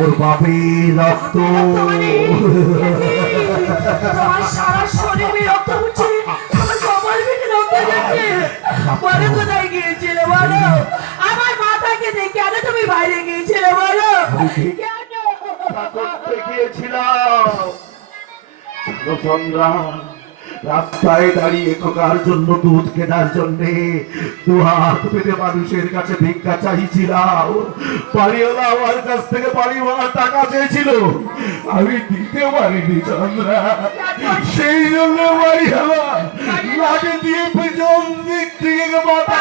ওর বাপের রক্ত, সারা শরীরে রক্ত উঠছে, আমার কপাল বেঁধে রক্ত যাচ্ছে। বলো কোথায় গিয়েছিলে বলো, আমার মাথাকে দেখে কেন তুমি বাইরে গিয়েছিলে বলো? কেন রাস্তায় দাঁড়িয়ে খোকার জন্য দুধ কেনার জন্যে দুহাত পেতে মানুষের কাছে ভিক্ষা চাইছিলাম। বাড়িওয়ালা আমার কাছ থেকে বাড়ি ভাড়া টাকা চেয়েছিল, আমি দিতে পারিনি চন্দ্রা। সেই জন্য বাড়িওয়ালা লাঠি দিয়ে পেছন দিক থেকে মাথা